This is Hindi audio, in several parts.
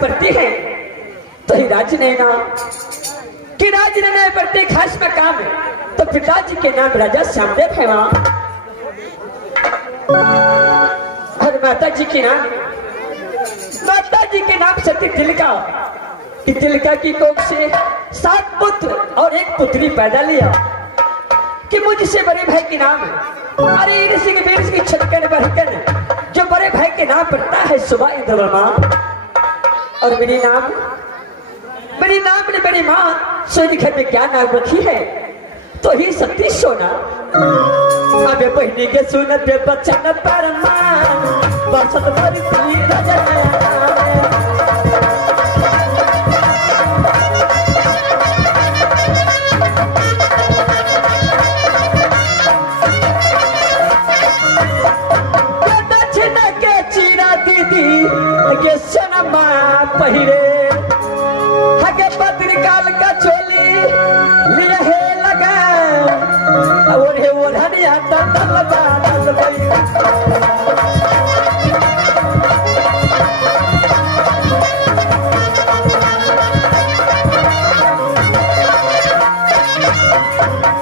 पड़ती है तो ही राज्य नहीं ना कि राज्य नहीं पड़ते खास में काम है तो पिताजी के नाम राजा श्यामदेव है वहां और माता जी के नाम सती तिलका कि तिलका की कोख से 7 पुत्र और 1 पुत्री पैदा लिया कि मुझसे बड़े भाई के नाम अरे ऋषि के बीच की छटकन बरकन जो बड़े भाई के नाम पड़ता है सुबह इंद्रवर्मा और मेरी नाम ने मेरी माँ सोनी घर में क्या नाम रखी है तो ही सती सोना अबे बहनी के सुनत बच्चन पर बसत भरी राजा के सनमा पहिरे हके पत्रिकाल का चोली लिए है लगा और हे वो हरिया दल भाई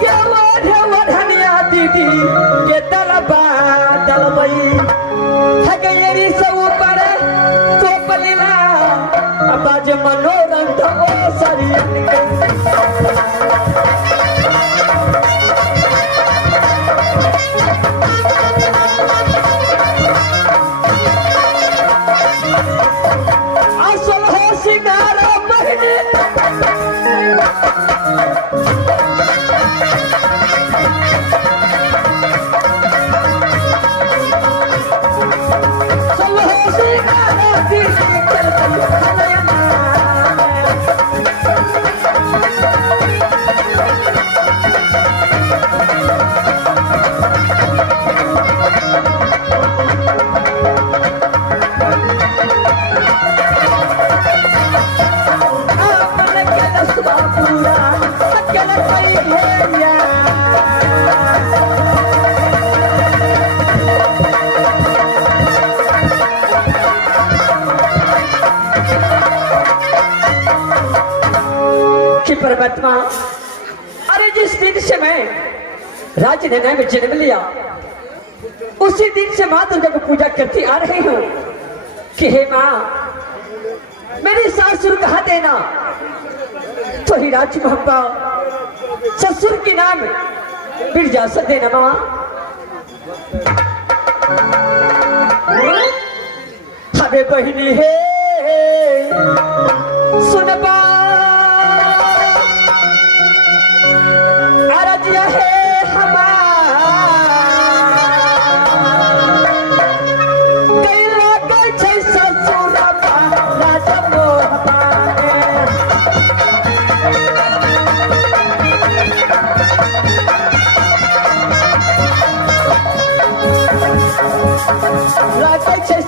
के वो हरिया दीदी के दल भाई हके येरी सब पर बाज मनोरंग ओ सरियन असल हो सिंगारा बहने सल हो सिंगारा परमात्मा, अरे जिस दिन से मैं राजनैना में जन्म लिया उसी दिन से माँ दुर्गा को पूजा करती आ रही हूँ कि हे माँ मेरी सासुर कहा देना तो ही राज मोहब्बा ससुर की नाम बिरजा से देना माँ। हमें बहिनी है सुनबा अरजिया है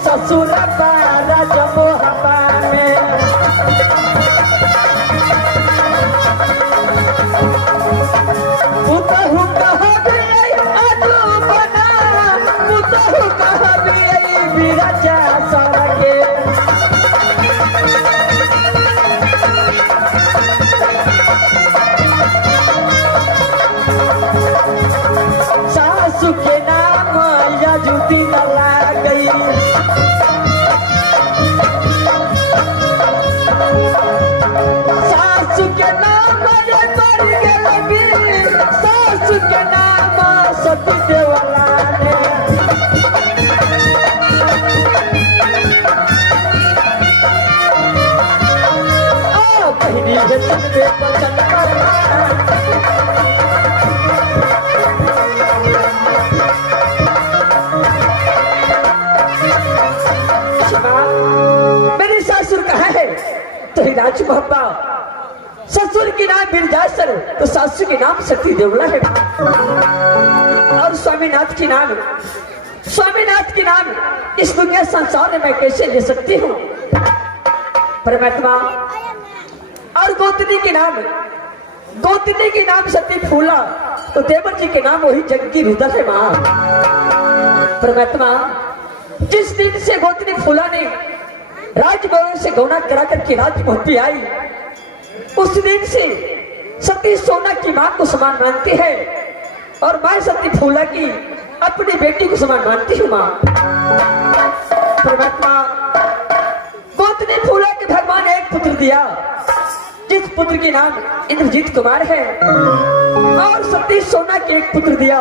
ससुर राजा मोहब्बा में पुतहु कहा भी आलू बना पुतहु कहा भी बिरजा सके सासु के नाम यजुदी लला गई सासु के नाम सासु के नाम सती देवला ने बहिनी है सबके पसंद मेरी सासुर कहा है तो ही राज मोहब्बा ससुर की नाम बिरजासर तो सासू की नाम सती देवला है और स्वामीनाथ की नाम इस दुनिया संसार में मैं कैसे ले सकती हूँ परमात्मा। और गोतनी की नाम सती फूला तो देवर जी के नाम वही जग की रुदल है माँ। परमात्मा जिस दिन से गोतनी फूला ने राजभवन से गौना करा करके राजमहल पे आई उस दिन से सती सोना की मां को समान मानती है और मैं सती फूला की अपनी बेटी को समान मानती हूँ माँ। परमात्मा गोतनी फूला के भगवान ने एक पुत्र दिया जिस पुत्र के नाम इंद्रजीत कुमार है और सती सोना के एक पुत्र दिया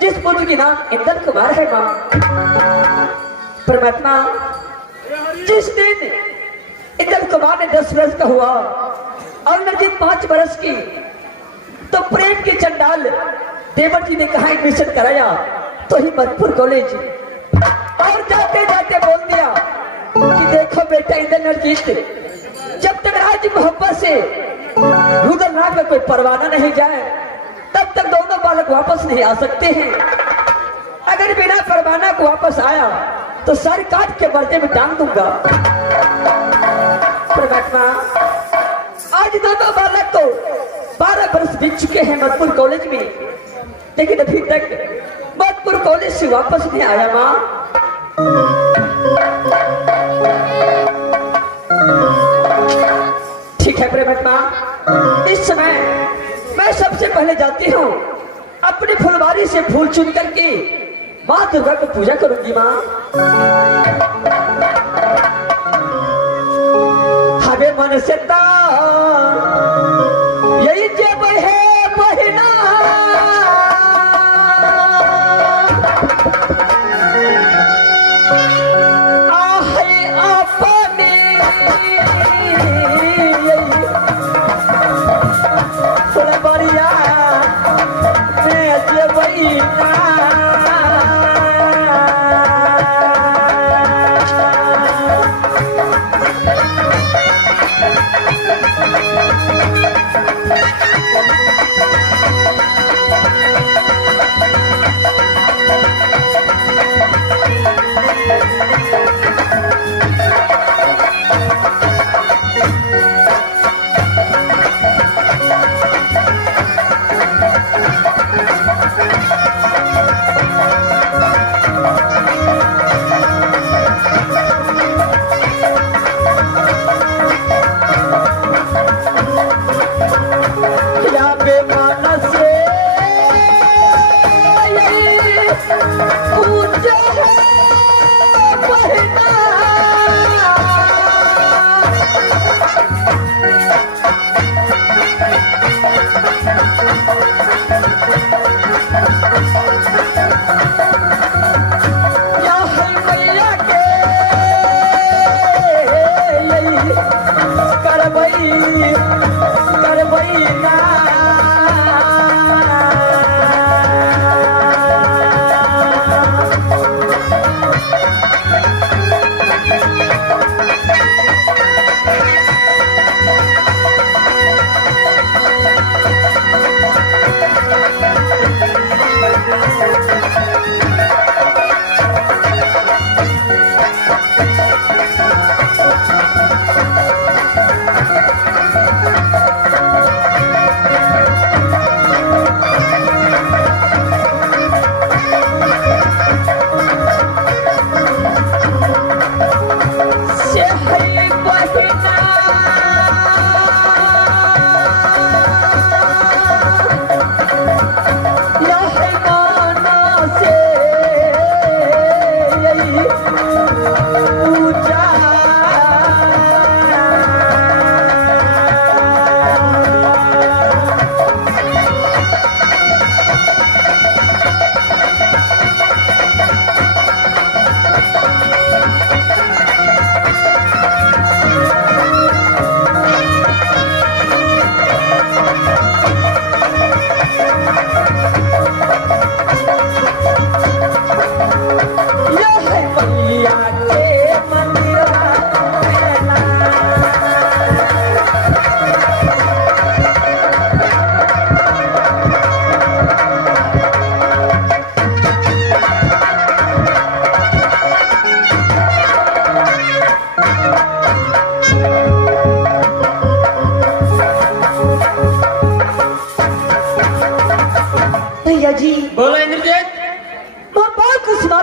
जिस पुत्र के नाम इंद्र कुमार है माँ। परमात्मा जिस दिन इंद्र कुमार ने 10 वर्ष का हुआ और इंद्रजीत 5 वर्ष की तो प्रेम के चंडाल देवर जी ने कहा एडमिशन कराया तो ही मधुपुर कॉलेज और जाते जाते बोल दिया कि देखो बेटा इंद्रजीत जब तक राज मोहब्बत से रुद्रनाथ में कोई परवाना नहीं जाए तब तक दोनों बालक वापस नहीं आ सकते हैं। अगर बिना परवाना को वापस आया तो सर काट के बर्दे में टांग दूंगा। परमात्मा आज दोनों बालक को 12 वर्ष बीत चुके हैं मधुपुर कॉलेज में लेकिन अभी तक मधुपुर कॉलेज से वापस नहीं आया माँ। ठीक है परमात्मा इस समय मैं सबसे पहले जाती हूँ अपनी फुलवारी से फूल चुन करके माँ दुर्गा को पूजा करूंगी माँ। हमें मन से यही जब है बहिना आहे अपने फुलवारिया में जब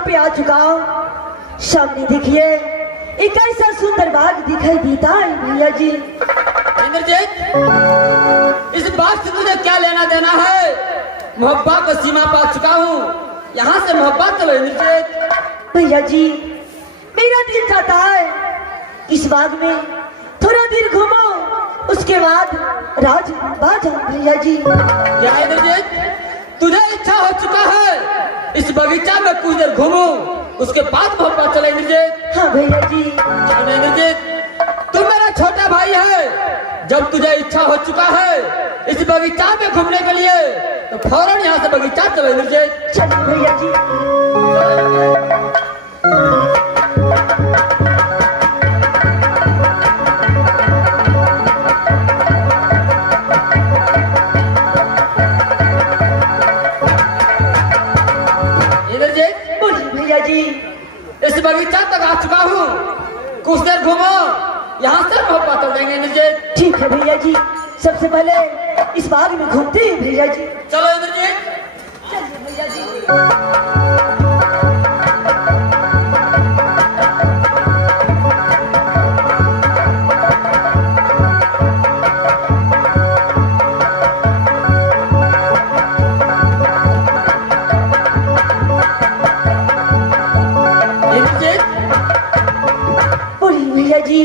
पे आ चुका हूँ। सामने देखिए एक ऐसा सुंदर बाग दिखाई देता है भैया जी। इंद्रजीत, इस बात से तुझे क्या लेना देना है? मोहब्बत की सीमा पा चुका हूँ, यहाँ से मोहब्बत चलो। इंद्रजीत भैया जी, मेरा दिल चाहता है इस बाग में थोड़ा देर घूमो, उसके बाद राज बाजा भैया जी। क्या इंद्रजीत, तुझे इच्छा हो चुका है इस बगीचा में कुछ देर घूमूं, उसके बाद मोहब्बत चले? इंद्रजीत हाँ भैया जी। क्या इंद्रजीत, तू मेरा छोटा भाई है। जब तुझे इच्छा हो चुका है इस बगीचा में घूमने के लिए तो फौरन यहाँ से बगीचा चलो। इंद्रजीत चलो भैया जी। इस बगीचा तक आ चुका हूँ, कुछ देर घूमो, यहाँ से मोहब्बत चल जाएंगे। इंद्रजीत ठीक है भैया जी, सबसे पहले इस बाग में घूमते हैं भैया जी। चलो इंद्रजीत। चलिए भैया जी।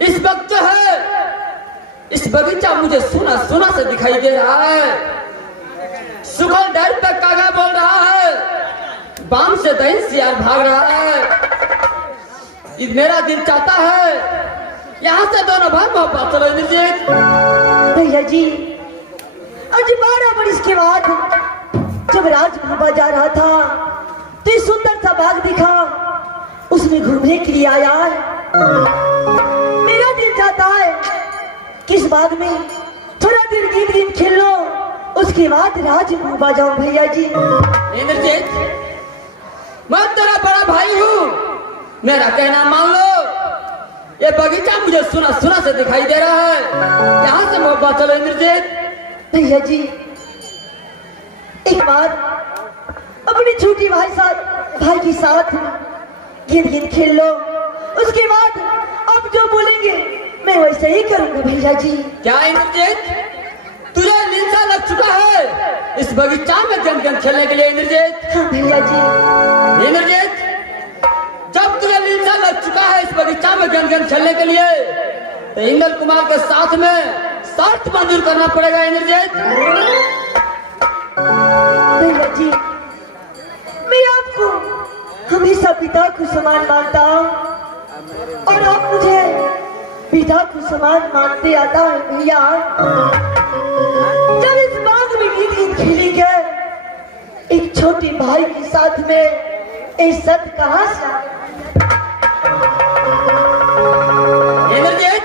इस वक्त जो है इस बगीचा मुझे सुना सुना से दिखाई दे रहा है। सुबह डर पे कागा बोल रहा है, बाम से दही सियार भाग रहा है। मेरा दिल चाहता है यहाँ से दोनों भाई मोहब्बत चलो। इंद्रजीत भैया जी, आज 12 बरस के बाद जब राज घूमा जा रहा था तो सुंदर सा बाग दिखा, उसमें घूमने के लिए आया है। मेरा दिल चाहता है किस बाग में थोड़ा देर गीत गीत खेल लो, उसके बाद राज घूमा जाऊं भैया जी। इंद्रजीत, मैं तेरा बड़ा भाई हूँ, मेरा कहना मान लो। ये बगीचा मुझे सुना सुना से दिखाई दे रहा है, यहाँ से मोहब्बत चलो। इंद्रजीत भैया जी, एक बार अपने छोटी भाई के साथ गीत गीत खेल लो, उसके बाद आप जो बोलेंगे मैं वैसे ही करूंगा भैया जी। क्या इंद्रजीत, तुझे नींद लग चुका है इस बगीचा में गेम गेम खेलने के लिए? इंद्रजीत हाँ भैया जी। इंद्रजीत, जब तुझे नींद लग चुका है इस बगीचा में गेम गेम खेलने के लिए तो इंद्र कुमार के साथ में शर्त मंजूर करना पड़ेगा। इंद्रजीत भैया जी, मैं आपको हमेशा पिता को समान मानता हूँ और आप मुझे पिता को समान मानते आता है भैया। जब इस बाग में गीत गीत खेलेंगे एक छोटे भाई के साथ में, ये सब कहाँ से? इंद्रजीत,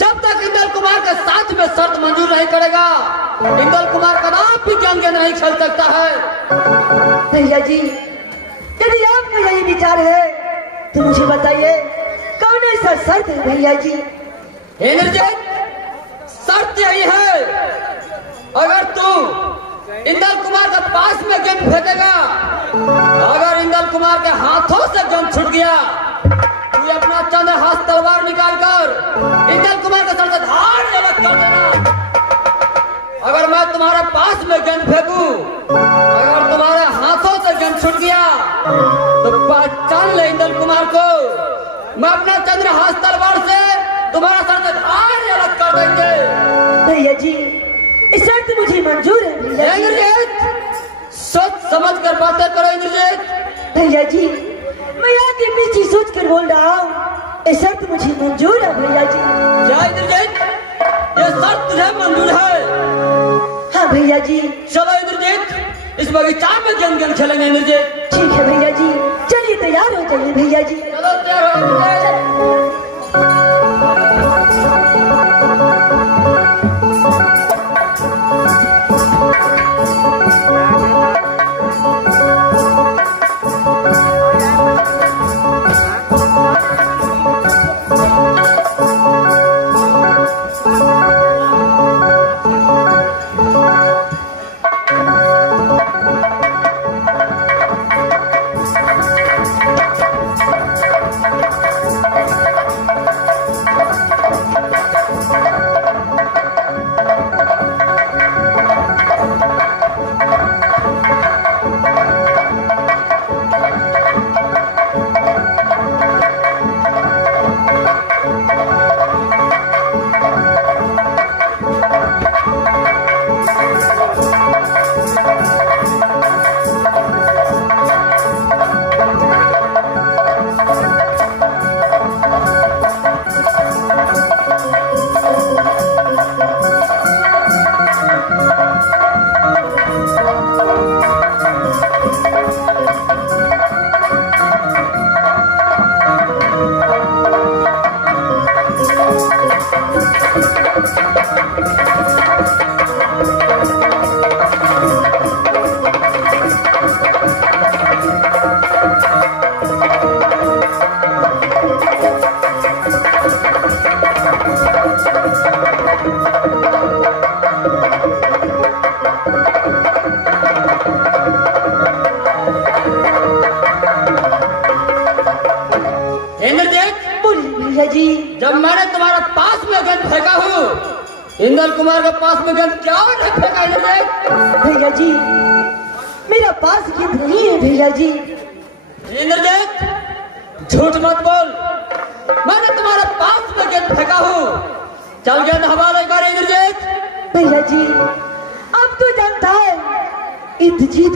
जब तक इंद्र कुमार के साथ में शर्त मंजूर नहीं करेगा इंद्र कुमार का नाम भी गेम गेम नहीं खेल सकता है। भैया जी, यदि आपका यही विचार है तो मुझे बताइए कौन ऐसा शर्त है भैया जी? इंद्रजीत, शर्त यही है, अगर तू इंद्र कुमार के पास में गेंद फेंकेगा, अगर इंद्र कुमार के हाथों से गेंद छूट गया, तू अपना चंद्र हाथ तलवार निकाल कर इंद्र कुमार के सर से धार अलग कर देना। अगर मैं तुम्हारे पास में गेंद फेंकूं, अगर तुम्हारे हाथों से गेंद छूट गया तो पहचान ले इंद्र कुमार को, मैं अपना चंद्रहास तलवार से तुम्हारा सर से धार अलग कर देंगे। भैया जी, इस शर्त मुझे मंजूर है भैया जी। इंद्रजीत, सोच समझ कर बातें करो। इंद्रजीत भैया जी, मैं आगे पीछे सोच कर बोल रहा हूँ, ये शर्त मुझे मंजूर है भैया जी। क्या इंद्रजीत, ये शर्त तुझे मंजूर है? हाँ भैया जी। चलो इंद्रजीत, इस बगीचा में गेम गेम खेलेंगे। इंद्रजीत ठीक है भैया जी, चलिए तैयार हो जाइए भैया जी। चलो तैयार हो। भैया जी, जब मैंने तुम्हारे पास में गंद फेंका हूँ, इंद्र कुमार के पास में गंद क्या नहीं फेंका इंद्रदेव? भैया जी, मेरा पास गीत नहीं है भैया जी। इंद्रदेव झूठ मत बोल, मैंने तुम्हारे पास में गंद फेंका हूँ। चल गंद हवाले कर इंद्रदेव। भैया जी, अब तो जानता है इंद्रजीत